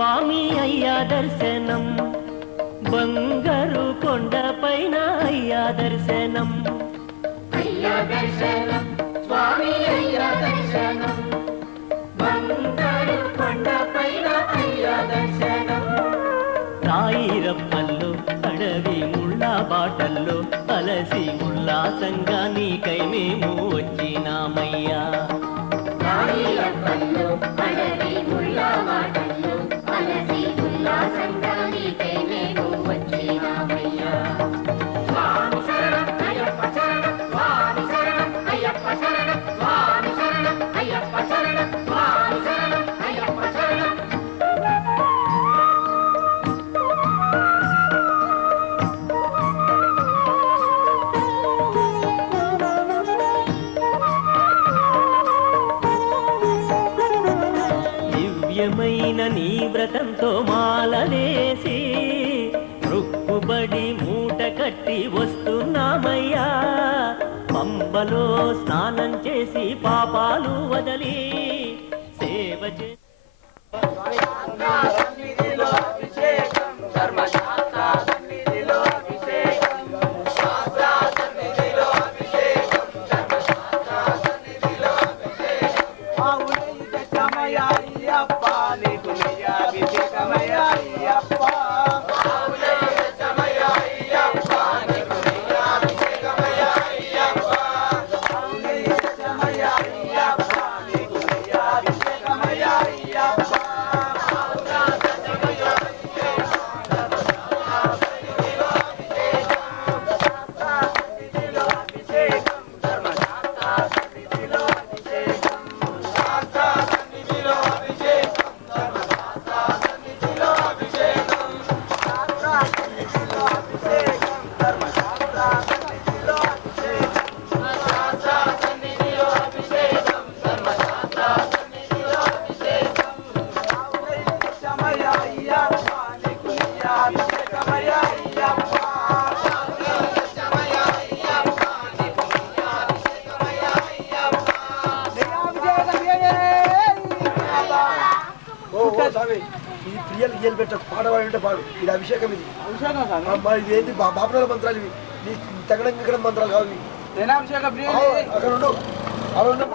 స్వామి అయ్యా దర్శనం, బంగారు కొండపైన అయ్యా దర్శనం, అయ్యా దర్శనం, స్వామి అయ్యా దర్శనం, బంగారు కొండపైన అయ్యా దర్శనం. రాయిరప్పల్లో అడవి ముళ్ళ బాటల్లో అలసి ఉల్లాసంగా నీకై మేము వచ్చినామయ్యా. రాయిరప్పల్లో అడవి ముళ్ళ బాటల్లో అలసి ఉల్లాసంగా నీకై మేము వచ్చినామయ్యా. స్వామి శరణం అయ్యప్ప శరణం, స్వామి శరణం అయ్యప్ప శరణం, స్వామి శరణం అయ్యప్ప శరణం, స్వామి శరణం అయ్యప్ప శరణం. దివ్యమైన నీ వ్రతంతో మాలవేసి రుక్కుబడి మూట కట్టి వస్తున్నామయ్యా. పంబలో స్నానం చేసి పాపాలు వదలి సేవ చే పాడవాడంటే పాడు. ఇది అభిషేకం, ఇది ఇది ఏంటి బాపనాల మంత్రాలు, ఇవి నీ తగడ మంత్రాలు కావు. అక్కడ ఉండు, అక్కడ ఉండు.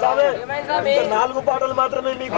4 పాటలు మాత్రమే మీకు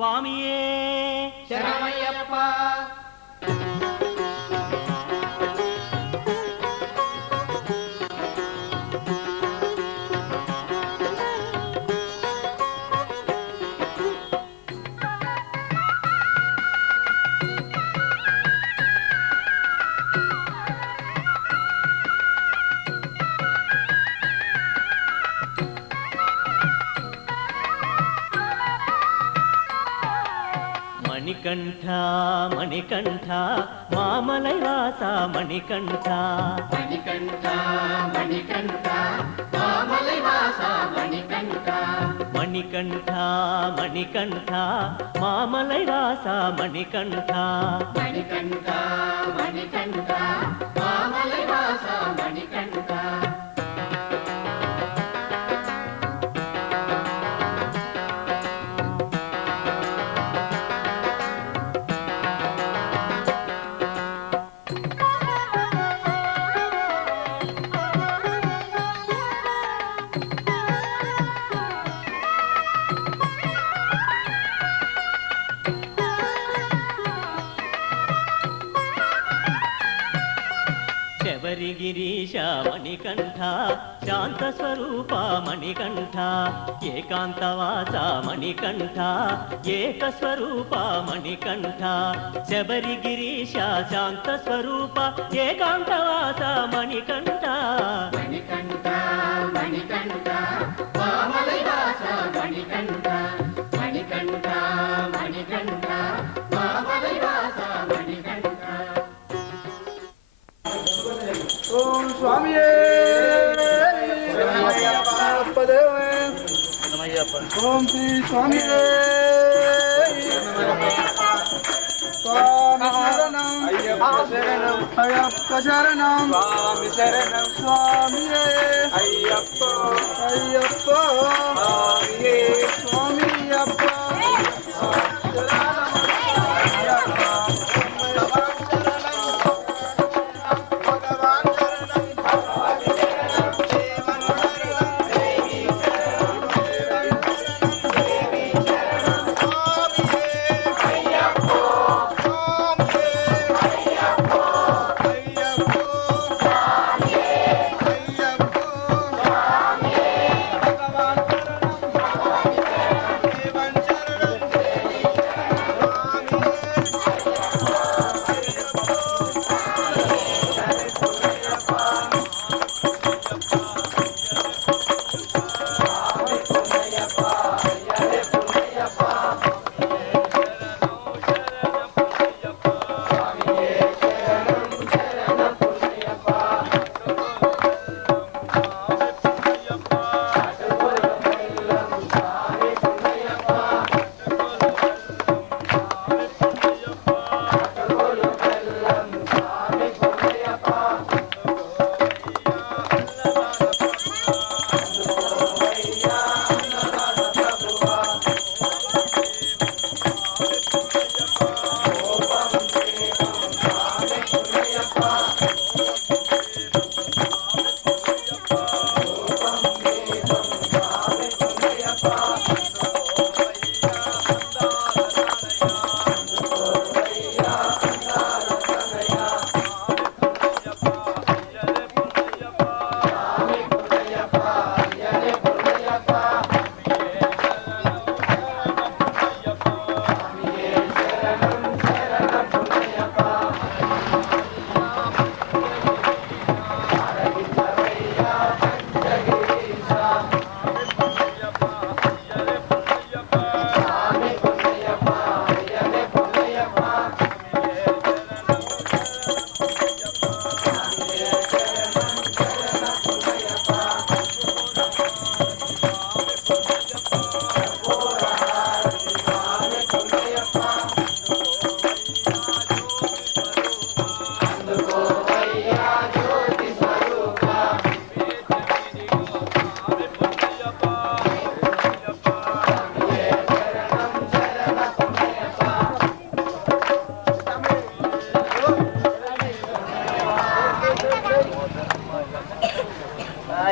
స్వామియే శరణమయ్యప్ప. మణికంఠ మణికంఠ మామలై వాస మణికంఠ మణికంఠ మణికంఠ మామలై వాస మణికంఠ. మణికంఠ మణికంఠ మామలై వాస మణికంఠ మణికంఠ మణికంఠ మామలై వాస మణికంఠ. శబరిగిరీశ మణికంఠ శాంత స్వరూప మణికంఠ ఏకాంతవాస మణికంఠ ఏకస్వరూప మణికంఠ శబరిగిరీశ శాంత స్వరూప ఏకాంతవాస మణికంఠ మణికంఠ మణికంఠ మామలై వాస మణికంఠ. మణికంఠ మణికంఠ మామలై వాస మణికంఠ. ఓం స్వామియే శరణమయ్యప్ప దేవే ఓం శ్రీ స్వామియే స్వామి శరణం అయ్యప్ప శరణం అయ్యప్ప శరణం స్వామి శరణం స్వామియే అయ్యప్ప అయ్యప్ప స్వామియే స్వామి Ayyappa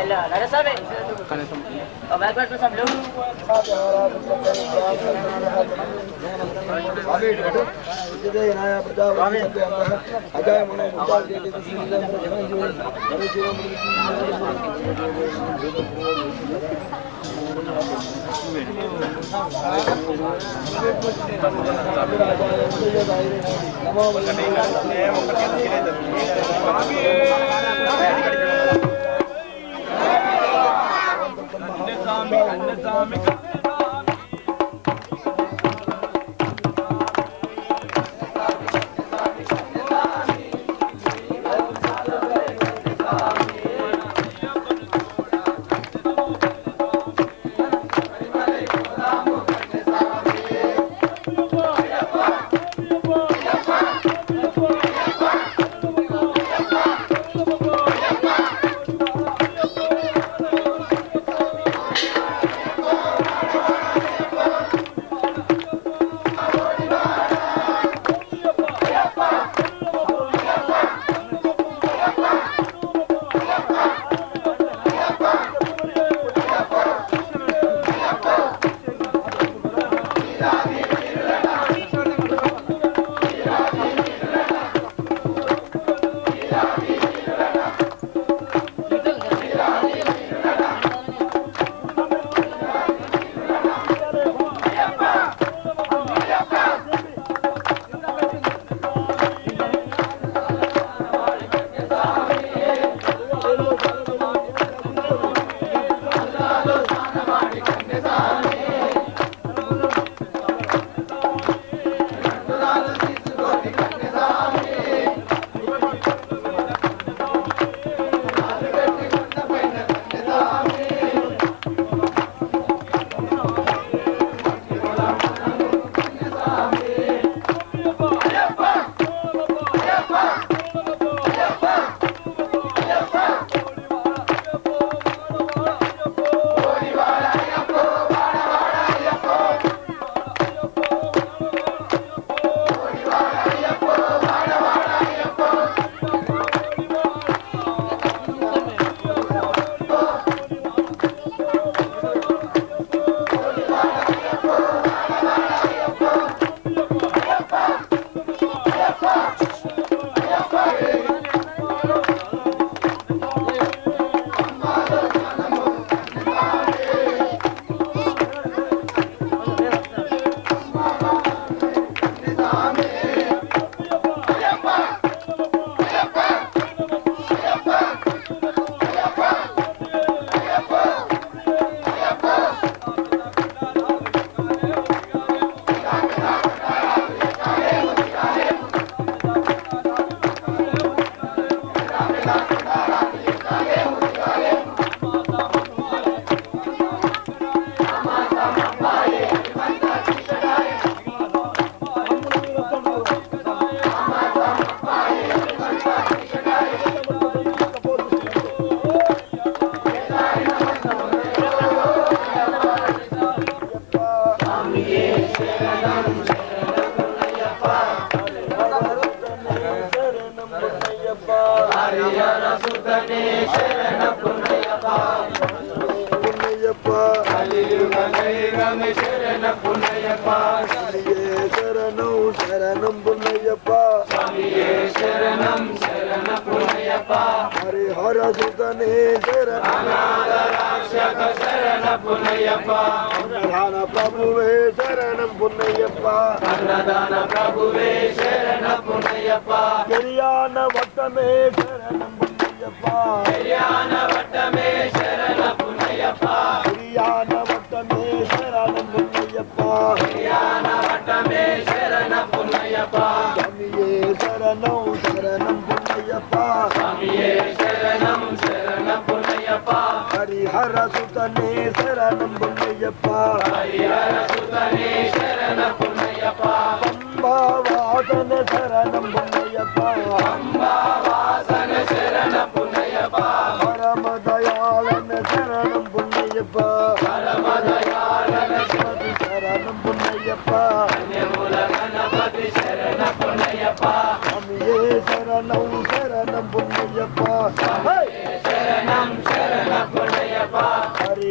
Lala sabi. Oh, backward pa sa blue. Hare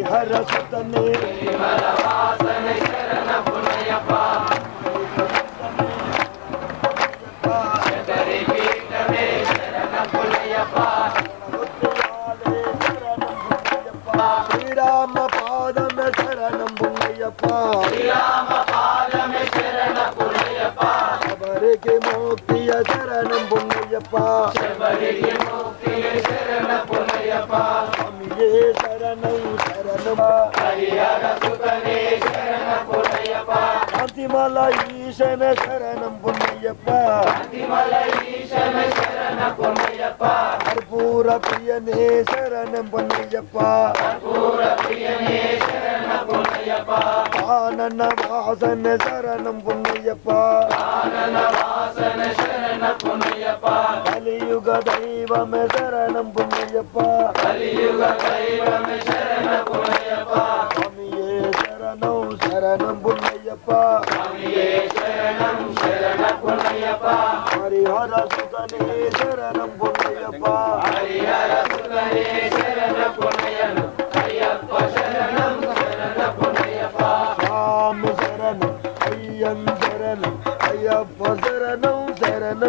Hare Sutane శబరికి ముక్తియ శరణం పుణ్యప్ప స్వామియే శరణం శరణం కాంతిమల ఈశన శరణం పుణ్యప్ప కర్పూర ప్రియనే శరణం పుణ్యప్ప ఆనన వాసన శరణం పుణ్యప్ప కలియుగ దైవమ శరణం పుణ్యప్ప స్వామియే శరణం శరణం పుణ్యప్ప హరిహర సుతనే శరణం పుణ్యప్ప స్వామి శరణం అయ్యం శరణం అయ్యప్ప శరణం శరణం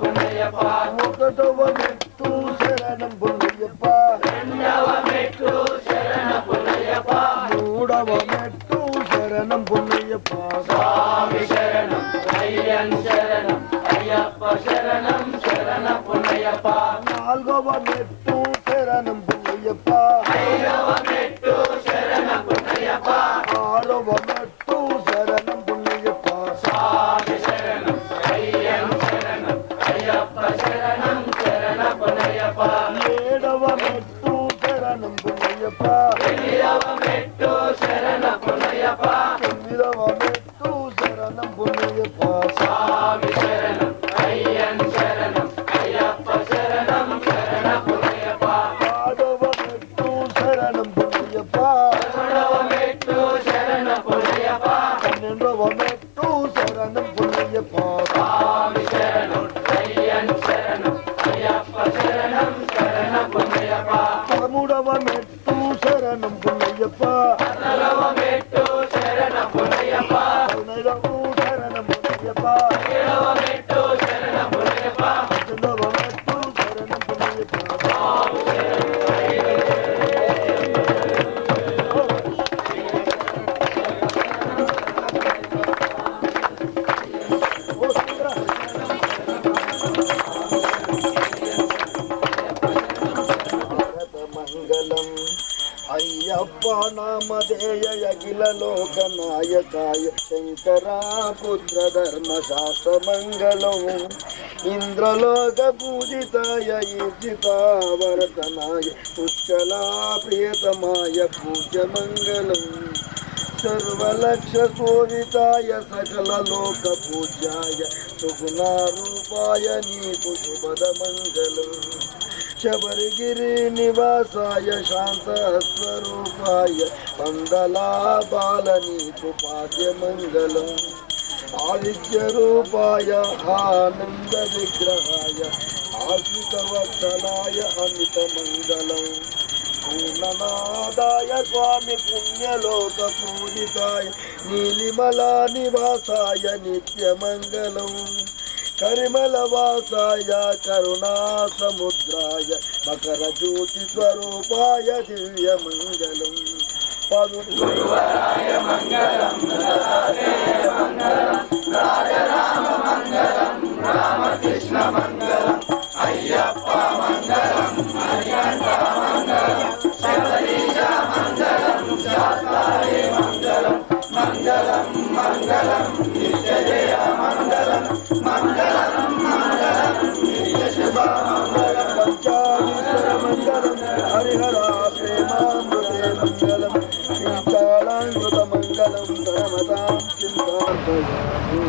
పుణ్యప్ప ఒకటవ మెట్టు శరణం పుణ్యప్ప మూడవ మెట్టు శరణం పుణ్యప్ప నాలుగవ మెట్టు శరణం పుణ్యప్ప ఆరవ మెట్టు శరణం పుణ్యప్ప ఏడవ మెట్టు శరణం పుణ్యప్ప తొమ్మిదవ మెట్టు శరణం పుణ్యప్ప ఆరవ మెట్టు శరణం పుణ్యప్ప పన్నెండవ మెట్టు శరణం పుణ్యప్ప పదమూడవ మెట్టు శరణం పుణ్యప్ప పద్నాలుగవ శరణం పుణ్యప్ప పద్దెనిమిదవ మెట్టు శరణం పుణ్యప్ప మంగళం అయ్యప్ప నామధేయ అఖిల లోక నాయకాయ శంకరా పుత్ర ధర్మ శాస్త్ర మంగళం ఇంద్రలోక పూజితాయ ఈర్జితావర్తనాయ పుష్కలా ప్రియతమాయ పూజ్య మంగళం సర్వలక్ష శోభితాయ సకల లోక పూజ్యాయ సుగుణారూపాయ నీకు శుభద మంగళం శబరిగిరి నివాసాయ శాంత స్వరూపాయ పందలా బాల నీకు పాద్య మంగళం ఆదిత్య రూపాయ ఆనంద విగ్రహాయ ఆశ్రిత వత్సలాయ అమిత మంగళం పూర్ణనాదాయ స్వామి పుణ్యలోక పూజితాయ నీలిమలా నివాసాయ నిత్య మంగళం కరిమల వాసాయ కరుణా సముద్రాయ మకర జ్యోతి స్వరూపాయ దివ్య మంగళం పదురాయ మంగళం రాజరామ మంగళం రామకృష్ణ మంగళం అయ్యప్ప మంగళం హరికంఠ మంగళం శబరీశ మంగళం శాస్త్రాయ మంగళం మంగళం మంగళం నిత్య జయ మంగళం మంగళం మంగళం నిత్య శుభ మంగళం పంచాలీశ్వర మంగళం హరిహర ప్రేమామృతే మంగళం శ్రీకాళామృత మంగళం ధర్మతాం చింతార్పయామి.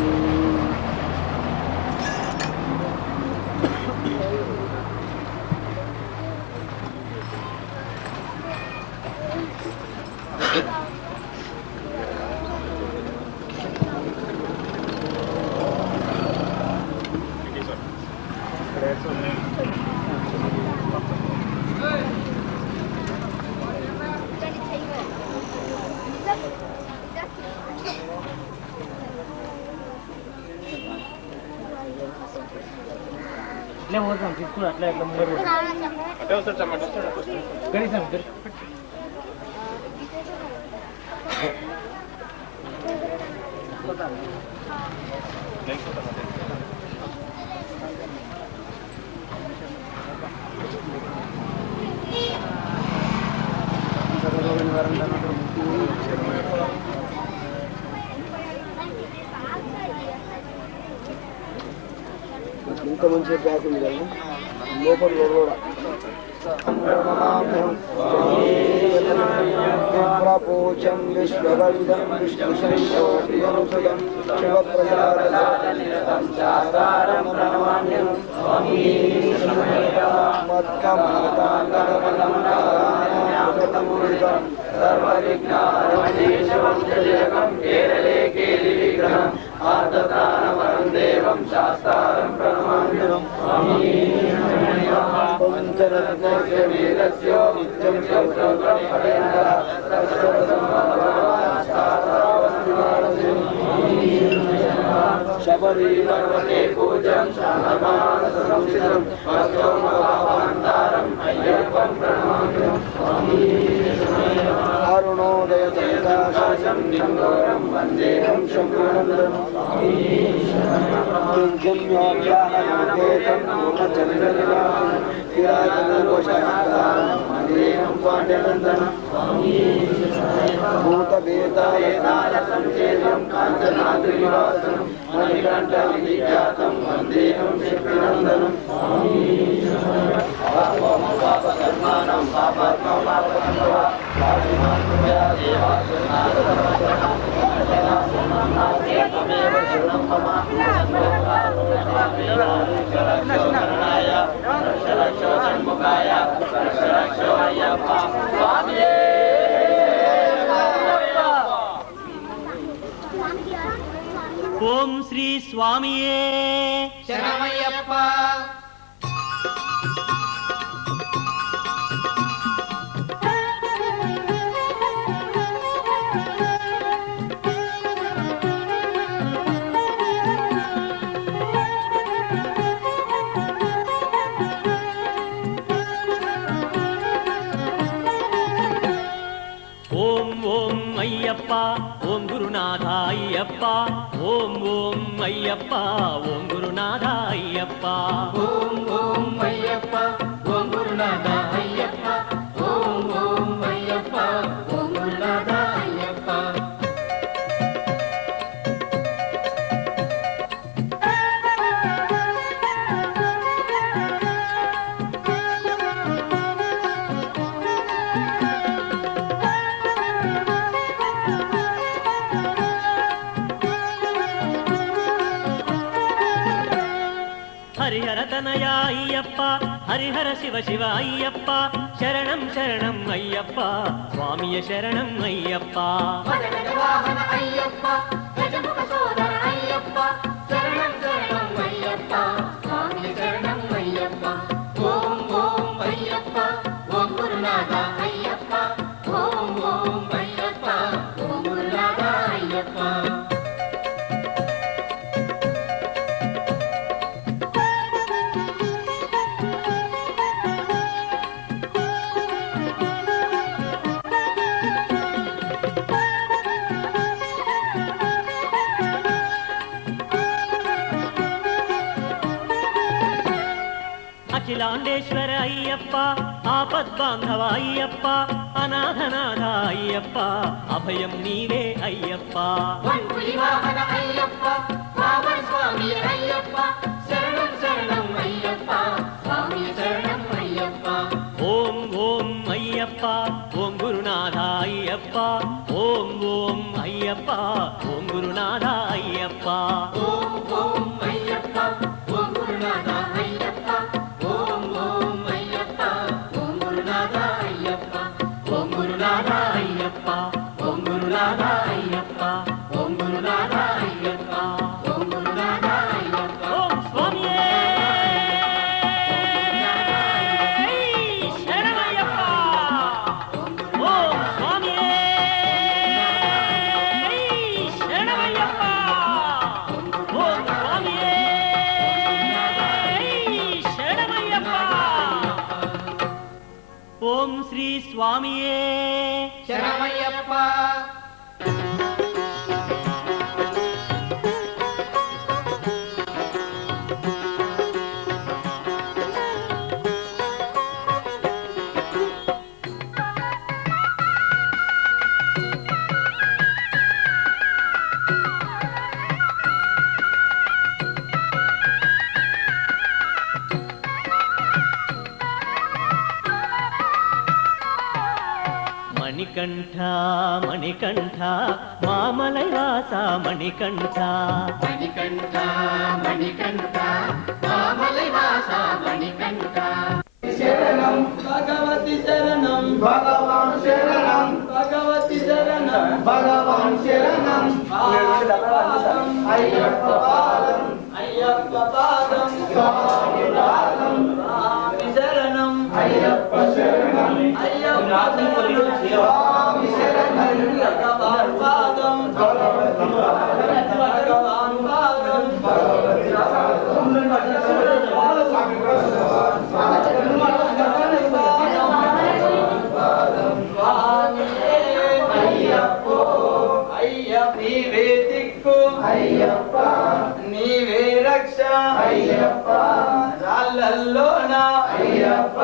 పోతాం తీసుకుని అట్లా ఎట్లా ముంగడు గడిసాం ఇంత మంచి బ్యాగ్ ఉంది కదా లోపల కూడా విప్రపూజం విశ్వవరిదం విష్ణుశంకరం శివప్రసాదం కేరళే కేలి విగ్రహం ఆర్తతానవరం దేవం శాస్త్రం ప్రణమామ్యహం పంచరత్నస్య వేదస్య నిత్యం స్తోత్రం పఠయంతః శబరి పర్వతే పూజం శాంతమాన సంస్థితం భక్తోమభావాంతరం అయ్యప్పం ప్రణమామ్యహం అరుణోదయ సంకాశం నింగోరం వందేహం శంభునందనం కింజన్యోభ్యాహేతం పూర్ణచంద్రనివాసం కిరాతనకోశం వందేహం పాండ్యనందనం భూతవేతాయతాల సంచేతం కాంచనాద్రినివాసం మణికంఠ విఖ్యాతం వందేహం శక్తినందనం పాపకర్మాణం పాపాత్మ పాపసంభవ ఓం శ్రీ స్వామియే శరణమయ్యప్ప. ఓం ఓం అయ్యప్ప ఓం గురునాథ అయ్యప్ప ఓం ఓం అయ్యప్ప ఓం గురునాథ అయ్యప్ప ఓం ఓం అయ్యప్ప ఓం గురునాథ అయ్యప్ప ఓం ఓం అయ్యప్ప ఓం గురునాథ అయ్యప్ప. హరిహర తనయ అయ్యప్ప హరిహర శివ శివ అయ్యప్ప శరణం శరణం అయ్యప్ప స్వామియ శరణం అయ్యప్ప మదగజ వాహన అయ్యప్ప గజముఖ సోదర అయ్యప్ప శరణం శరణం అయ్యప్ప స్వామి శరణం అయ్యప్ప. ఓం ఓం అయ్యప్ప ఓం గురునాథ అయ్యప్ప ఓం ఓం అయ్యప్ప ఓం గురునాథ అయ్యప్ప. అఖిలాండేశ్వర అయ్యప్ప ఆపద్బాంధవ అయ్యప్ప అనాథనాథ అయ్యప్ప అభయం నీవే అయ్యప్ప వన్పులి వాహన అయ్యప్ప రావణ స్వామి అయ్యప్ప శరణం శరణం అయ్యప్ప స్వామి శరణం అయ్యప్ప. ఓం ఓం అయ్యప్ప ఓం గురునాథ అయ్యప్ప ఓం ఓం అయ్యప్ప ఓం గురునాథ అయ్యప్ప ఓం ఓం అయ్యప్ప ఓం గురునాథ అయ్యప్ప ఓం ఓం అయ్యప్ప ఓం గురునాథ అయ్యప్ప ఓం గురునాథ అయ్యప్ప ఓం గురునాథ అయ్యప్ప ఓం గురునాథ అయ్యప్ప ఓం గురునాథ అయ్యప్ప. ఓం ఓం శ్రీ స్వామియే శరణమయ్యప్ప. మణికంఠ మణికంఠ మామలైవాస మణికంఠ మణికంఠ మణికంఠ మామలైవాస మణికంఠ. శరణం భగవతి శరణం భగవాన్ శరణం భగవతి శరణం భగవాన్ శరణం అయ్యప్ప పాదం అయ్యప్ప పాదం స్వామి పాదం స్వామి శరణం అయ్యప్ప శరణం అయ్యప్ప శరణం స్వామి శరణం భగవాన్ పాదం భగవాన్ పాదం నీవే దిక్కు అయ్యప్ప నీవే రక్ష అయ్యప్ప రాళ్ళల్లోన అయ్యప్ప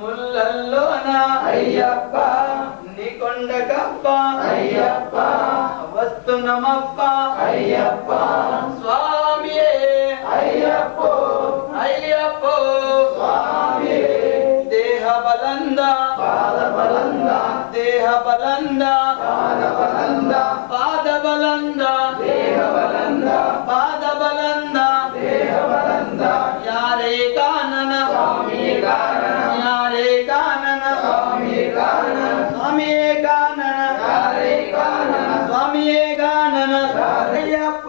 ముళ్ళల్లోన అయ్యప్ప నీ కొండ కప్ప అయ్యప్ప వస్తున్నమప్ప అయ్యప్ప స్వామియే అయ్యప్ప అయ్యప్ప స్వామియే దేహ బలంద పాద బలంద దేహ బలంద పాద బలంద పాద బలంద దేహ బలంద పాద బలంద దేహ బలంద యారే కానన స్వామి కానన యారే కానన స్వామి కానన స్వామి కానన యారే కానన స్వామి కానన అయ్యప్ప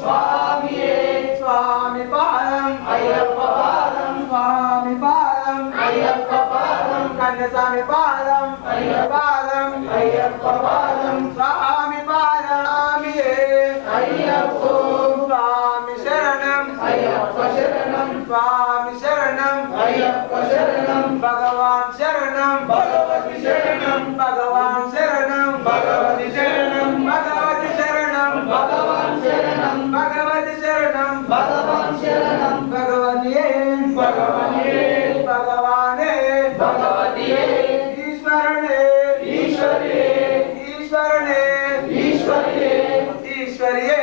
స్వామియే స్వామి పాదం అయ్యప్ప పాదం స్వామి పాదం అయ్యప్ప పాదం కన్యస్వామి పాదం అయ్యప్ప పాదం అయ్యప్ప పాదం స్వామి పాదమియే అయ్యప్ప స్వామి శరణం అయ్యప్ప శరణం స్వామి శరణం అయ్యప్ప శరణం భగవాన్ శరణం భగవతి శరణం భగవాన్ శరణం భగవతి శరణం భగవతి శరణం భగవాన్ శరణం భగవతి శరణం భగవాన్ శరణం భగవతియే భగవతియే భగవానే భగవతియే ఈశ్వరనే ఈశ్వరియే ఈశ్వరనే ఈశ్వరియే ఈశ్వరియే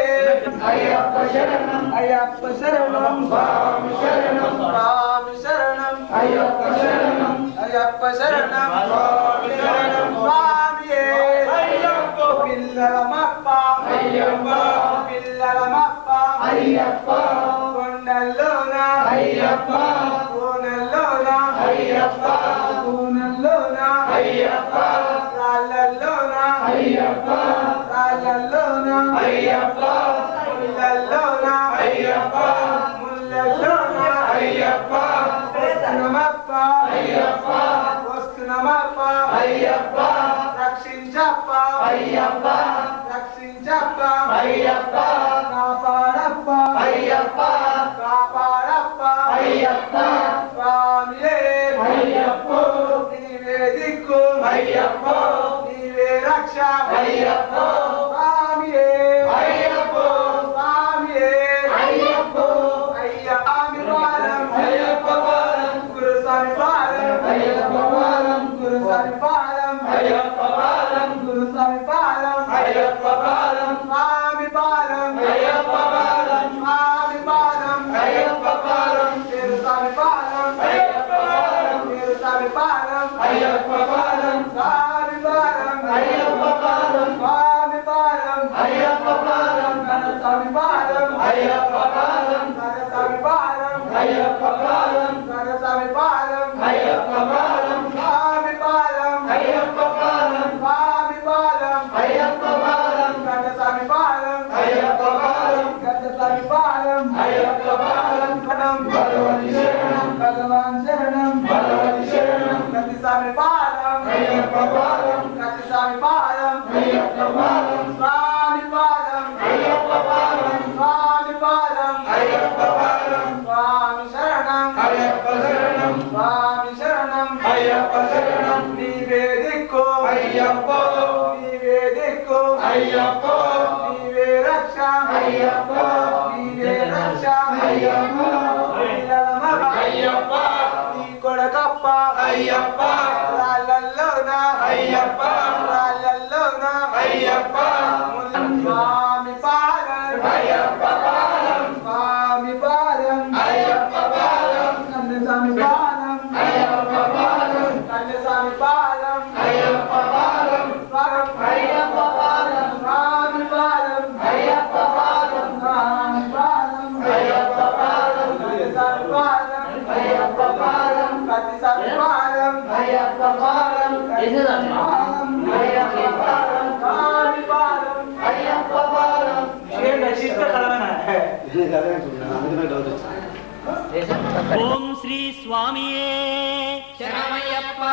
అయ్యప్ప శరణం అయ్యప్ప శరణం స్వామి శరణం స్వామి శరణం అయ్యప్ప శరణం అయ్యప్ప శరణం స్వామి శరణం స్వామియే అయ్యప్ప పిల్లలమప్ప అయ్యప్ప పిల్లలమప్ప అయ్యప్ప కొండల్లోన అయ్యప్ప కోనల్లోన అయ్యప్ప కోనల్లోన అయ్యప్ప రాళ్ళల్లోన అయ్యప్ప రాళ్ళల్లోన అయ్యప్ప ముళ్ళల్లోన అయ్యప్ప ముళ్ళల్లోన అయ్యప్ప వస్తున్నమప్ప అయ్యప్ప వస్తున్నమప్ప అయ్యప్ప రక్షించప్ప అయ్యప్ప రక్షించప్ప అయ్యప్ప కాపాడప్ప అయ్యప్ప కాపాడప్ప అయ్యప్ప స్వామియే అయ్యప్ప నీవే దిక్కు అయ్యప్ప నీవే రక్ష అయ్యప్ప స్వామియే అయ్యప్ప స్వామియే అయ్యప్ప అయ్యప్ప పాదం అయ్యప్ప పాదం గురు స్వామి పాదం అయ్యప్ప పాదం గురు స్వామి పాదం అయ్యప్ప పాదం గురు స్వామి పాదం అయ్యప్ప పాదం స్వామి పాదం అయ్యప్ప పాదం స్వామి పాదం అయ్యప్ప పాదం గురు స్వామి పాదం అయ్యప్ప పాదం గురు స్వామి పాదం అయ్యప్ప పాదం స్వామి పాదం అయ్యప్ప పాదం స్వామి పాదం అయ్యప్ప పాదం ఘన స్వామి పాదం అయ్యప్ప పాదం ఘన స్వామి పాదం అయ్యప్ప పాదం ఘన స్వామి పాదం అయ్యప్ప పాదం స్వామి పాదం అయ్యప్ప పాదం స్వామి పాదం అయ్యప్ప పాదం ఘన స్వామి పాదం అయ్యప్ప పాదం ఘన స్వామి పాదం అయ్యప్ప పాదం ఘనం భగవతి శరణం భగవాన్ శరణం భగవతి శరణం గతి స్వామి పాదం అయ్యప్ప పాదం గతి స్వామి పాదం అయ్యప్ప పాదం స్వామి పాదం అయ్యప్ప పాదం స్వామి పాదం అయ్యప్ప పాదం స్వామి శరణం అయ్యప్ప శరణం స్వామి శరణం అయ్యప్ప శరణం నీవే దిక్కు అయ్యప్ప నీవే దిక్కు అయ్యప్ప నీవే రక్ష అయ్యప్ప నీవే రక్ష అయ్యప్ప అయ్యప్ప నీ కొడకప్ప అయ్యప్ప రాళ్ళల్లోన అయ్యప్ప రాళ్ళల్లోన అయ్యప్ప స్వామి పాదం అయ్యప్ప పాదం స్వామి పాదం అయ్యప్ప పాదం కన్నస్వామి పాదం అయ్యప్ప పాదం కన్నస్వామి పాదం అయ్యప్ప పాదం పాదం అయ్యప్ప పాదం స్వామి పాదం అయ్యప్ప పాదం స్వామి పాదం అయ్యప్ప పాదం కన్నస్వామి పాదం అయ్యప్ప పాదం కన్నస్వామి పాదం అయ్యప్ప పాదం కన్నస్వామి పాదం అయ్యప్ప పాదం స్వామి పాదం అయ్యప్ప పాదం ఓం శ్రీ స్వామియే శరణమయ్యప్ప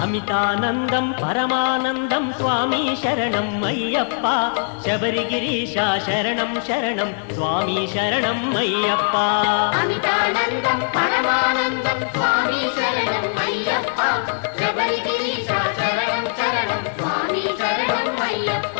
అమితానందం పరమానందం స్వామి శరణం అయ్యప్ప శబరిగిరీశ శరణం శరణం స్వామి శరణం అయ్యప్ప అమితానందం పరమానందం స్వామి శరణం అయ్యప్ప శబరిగిరీశ శరణం శరణం స్వామి శరణం అయ్యప్ప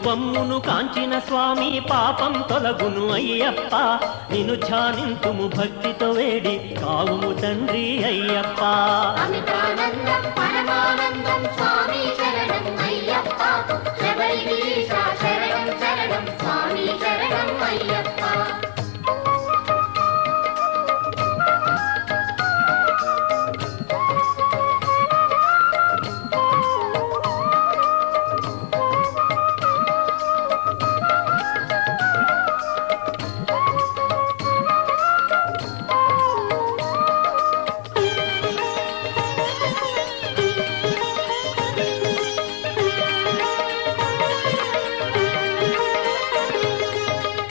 రూపమును కాంచిన స్వామి పాపం తొలగును అయ్యప్ప నిన్ను ధ్యానింతుము భక్తితో వేడి కావుము తండ్రి అయ్యప్ప అమితానందం పరమానందం స్వామి శరణం అయ్యప్ప శబరిగిరీశ శరణం శరణం స్వామి శరణం అయ్యప్ప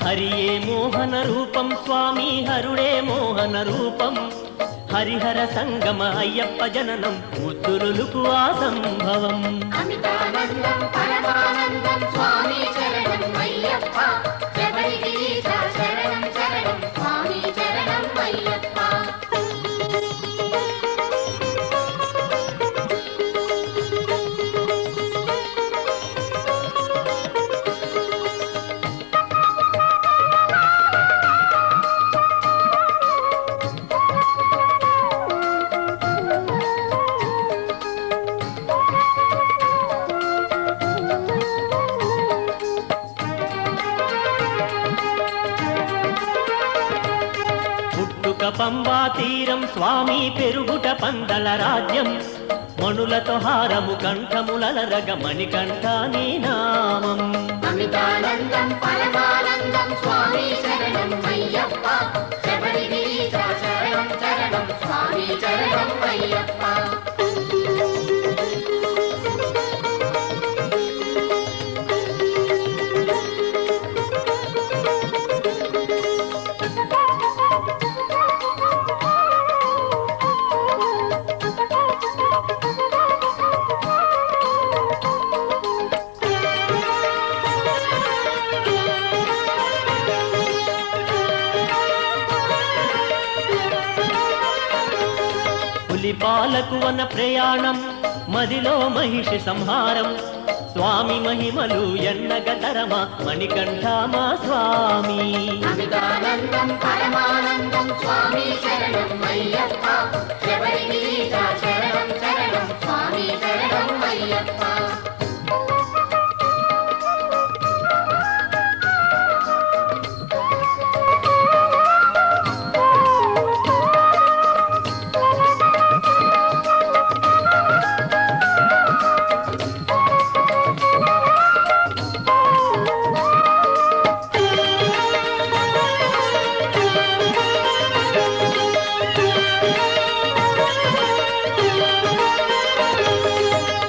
హరియే మోహన రూపం స్వామి హరుడే మోహన రూపం హరిహర సంగమ అయ్యప్ప జననం ముద్దులుకు ఆ సంభవం అమితానందం పరమానందం స్వామి శరణం అయ్యప్ప శబరిగిరీశ శరణం శరణం స్వామి శరణం అయ్యప్ప పంబా తీరం స్వామి పెరుగుట పందల రాజ్యం మణులతో హారము కంఠములరగ మణికంఠ నీ నామం అమితానందం పరమానందం స్వామి శరణం అయ్యప్ప శబరిగిరీశ శరణం శరణం స్వామి శరణం అయ్యప్ప పాలకు వన ప్రయాణం మదిలో మహిషి సంహారం స్వామి మహిమలు ఎన్నగతరమా మణికంఠ మా స్వామి అమితానందం పరమానందం స్వామి శరణం అయ్యప్ప శబరిగిరీశ శరణం శరణం స్వామి శరణం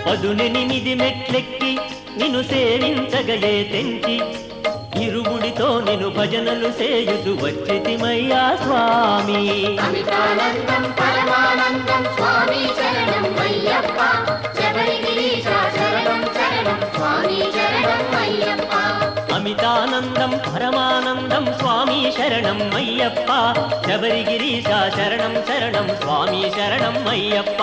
పదునెనిమిది మెట్లెక్కి నిన్ను సేవించగలే తెంచి ఇరుముడితో నిన్ను భజనలు సేయుచు వచ్చితిమయ్యా స్వామి. అమితానందం పరమానందం స్వామి శరణం అయ్యప్ప శబరిగిరీశ శరణం శరణం స్వామి శరణం అయ్యప్ప. అమితానందం పరమానందం స్వామి శరణం అయ్యప్ప శబరిగిరీశ శరణం శరణం స్వామి శరణం అయ్యప్ప.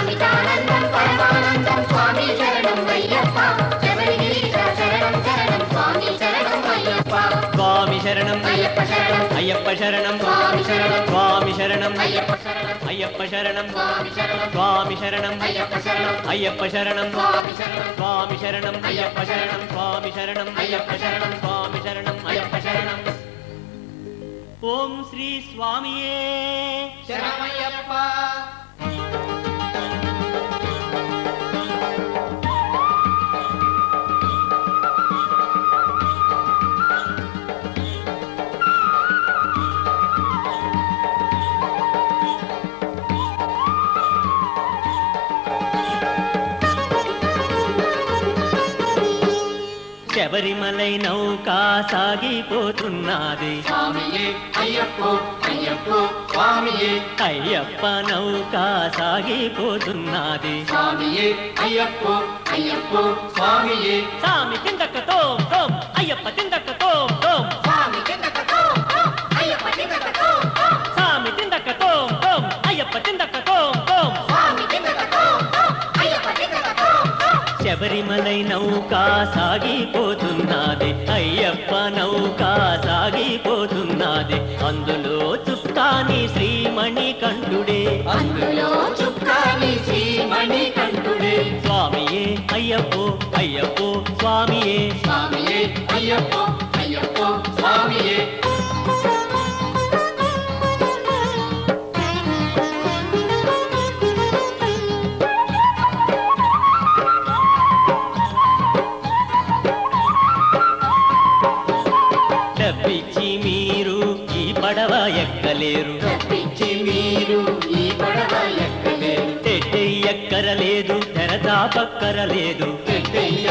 అమితానందం పరమానందం స్వామి శరణం అయ్యప్ప శబరిగిరీశ శరణం శరణం స్వామి శరణం అయ్యప్ప. స్వామి శరణం అయ్యప్ప శరణం అయ్యప్ప శరణం స్వామి శరణం స్వామి శరణం అయ్యప్ప శరణం అయ్యప్ప శరణం స్వామి శరణం స్వామి శరణం అయ్యప్ప శరణం అయ్యప్ప శరణం స్వామి శరణం స్వామి శరణం అయ్యప్ప శరణం స్వామి శరణం అయ్యప్ప శరణం స్వామి శరణం అయ్యప్ప శరణం. ఓం శ్రీ స్వామియే శరణమయ్యప్ప. శబరిమలై నౌకా సాగిపోతున్నది స్వామియే అయ్యప్పో అయ్యప్పో స్వామియే అయ్యప్ప నౌకా సాగిపోతున్నది స్వామియే అయ్యప్పో అయ్యప్పో స్వామియే సామి తిందక తోం తోం అయ్యప్ప తిందక తోం తోం స్వామి కిందకతో అయ్యప్ప కిందకతో సామి తిందక తోం తోం అయ్యప్ప తిందక తోం తోం. స్వామి కిందకతో అయ్యప్ప కిందకతో. శబరిమలై నౌకా సాగిపోతున్నది అయ్యప్ప నౌకా సాగిపోతున్నది అందులో చుక్కాని శ్రీమణి కంఠుడే అందులో చుక్కాని శ్రీమణి కంఠుడే స్వామియే అయ్యప్పో అయ్యప్పో స్వామియే స్వామియే అయ్యప్పో అయ్యప్పో స్వామియే. తప్పించి మీరు ఈ పడవ ఎక్కలేరు తప్పించి మీరు ఈ పడవ ఎక్కలేరు ఎక్కరలేదు తెరచాపక్కరలేదు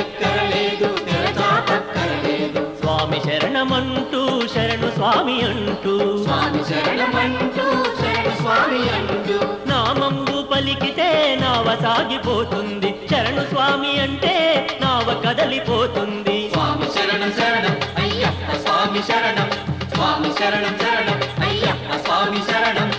ఎక్కరలేదు తెరచాపక్కరలేదు స్వామి శరణమంటూ శరణు స్వామి అంటూ స్వామి శరణమంటూ శరణు స్వామి అంటూ నామంబు పలికితే నావ సాగిపోతుంది శరణు స్వామి అంటే నావ కదలిపోతుంది. స్వామి శరణం శరణం అయ్యప్ప స్వామి శరణం స్వామి శరణం శరణం అయ్యప్ప స్వామి శరణం.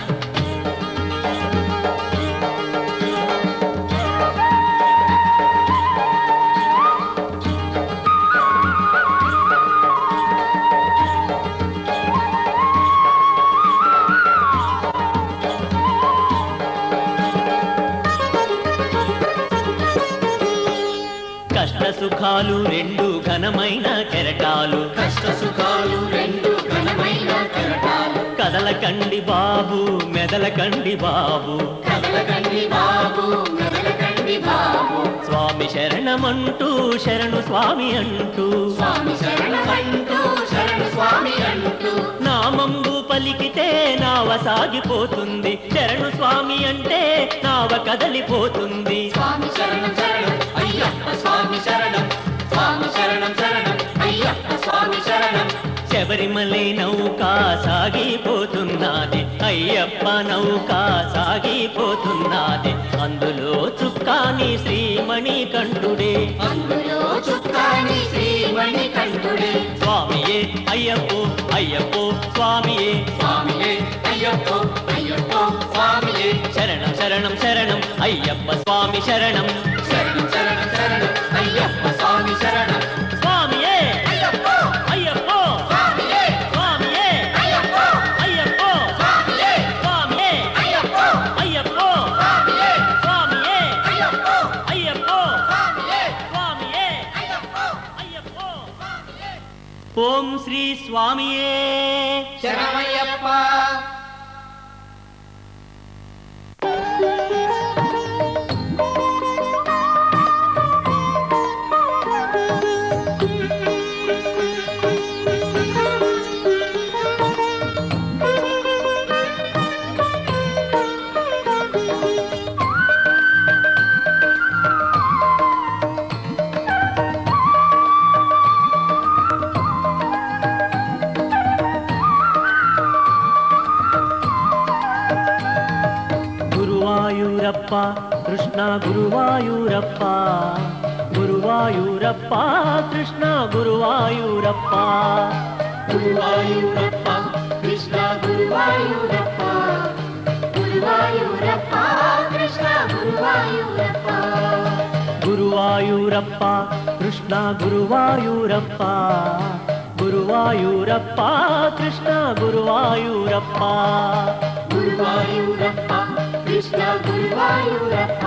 కష్ట సుఖాలు రెండు ఘనమైన కెరటాలు కష్ట సుఖాలు రెండు ఘనమైన కెరటాలు కదలకండి బాబు మెదలకండి బాబు కదలకండి బాబు మెదలకండి బాబు స్వామి శరణమంటూ శరణు స్వామి అంటూ స్వామి శరణమంటూ శరణు స్వామి అంటూ నామంబు పలికితే నావ సాగిపోతుంది శరణు స్వామి అంటే నావ కదలిపోతుంది. స్వామి శరణం శరణం అయ్యప్ప స్వామి శరణం స్వామి శరణం శరణం అయ్యప్ప స్వామి శరణం. శబరిమలై నౌకా సాగిపోతున్నది అయ్యప్ప నౌకా సాగిపోతున్నది అందులో చుక్కాని శ్రీమణి కంఠుడే అందులో చుక్కాని శ్రీమణి కంఠుడే స్వామియే అయ్యప్పో అయ్యప్పో స్వామియే స్వామియే అయ్యప్పో అయ్యప్పో స్వామియే శరణం శరణం శరణం అయ్యప్ప స్వామి శరణం శరణం శరణం శరణం అయ్యప్ప స్వామి శరణం. స్వామియే అయ్యప్పో అయ్యప్పో స్వామియే స్వామియే అయ్యప్పో అయ్యప్పో స్వామియే స్వామియే అయ్యప్పో అయ్యప్పో స్వామియే స్వామియే అయ్యప్పో అయ్యప్పో స్వామియే స్వామియే అయ్యప్పో అయ్యప్పో. ఓం శ్రీ స్వామియే శరణమయ్యప్ప. ಗುರುವಾಯೂರಪ್ಪ ಗುರುವಾಯೂರಪ್ಪ ಕೃಷ್ಣ ಗುರುವಾಯೂರಪ್ಪ ಗುರುವಾಯೂರಪ್ಪ ಕೃಷ್ಣ ಗುರುವಾಯೂರಪ್ಪ ಗುರುವಾಯೂರಪ್ಪ ಕೃಷ್ಣ ಗುರುವಾಯೂರಪ್ಪ ಗುರುವಾಯೂರಪ್ಪ ಕೃಷ್ಣ ಗುರುವಾಯೂರಪ್ಪ ಗುರುವಾಯೂರಪ್ಪ ಕೃಷ್ಣ ಗುರುವಾಯೂರಪ್ಪ ಗುರುವಾಯೂರಪ್ಪ ಕೃಷ್ಣ ಗುರುವಾಯೂರಪ್ಪ